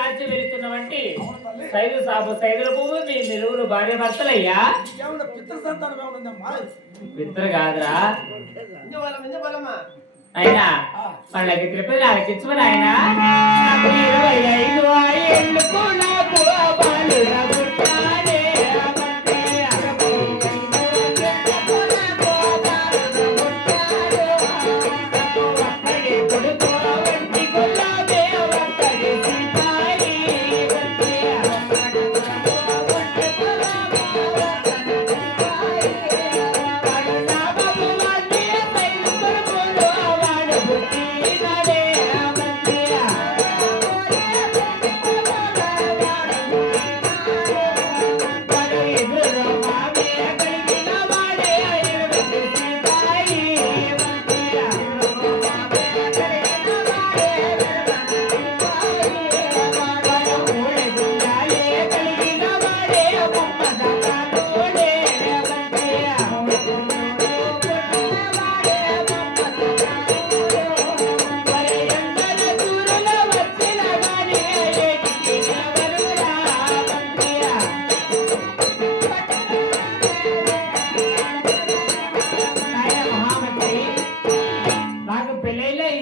రాజ్యం వెళుతున్నవంటి సైదు సాబు సైదుల పువ్వు మీ నిలువురు భార్య భర్తలయ్యా. పిత్ర కాదురా అయినా వాళ్ళకి త్రిపుర ఆలకించమని ఆయన 25 ఏళ్ళు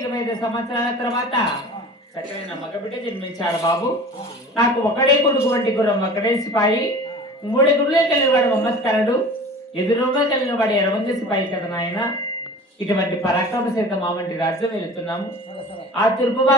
నాకు సంవత్సరాల తర్వాత చక్కనైన మగబిడ్డ జన్మించాడు బాబు. నాకు ఒకడే కొడుకు వంటి గురం ఒకడే సిపాయి, 3 గురులే కలిగిన వాడు మమ్మస్కరుడు, ఎదురుగా కలిగిన వాడు 20 సిపాయి కదా నాయన. ఇటువంటి పరాక్రమ సహిత మా వంటి రాజ్యం వెళుతున్నాము. ఆ తూర్పు భాగం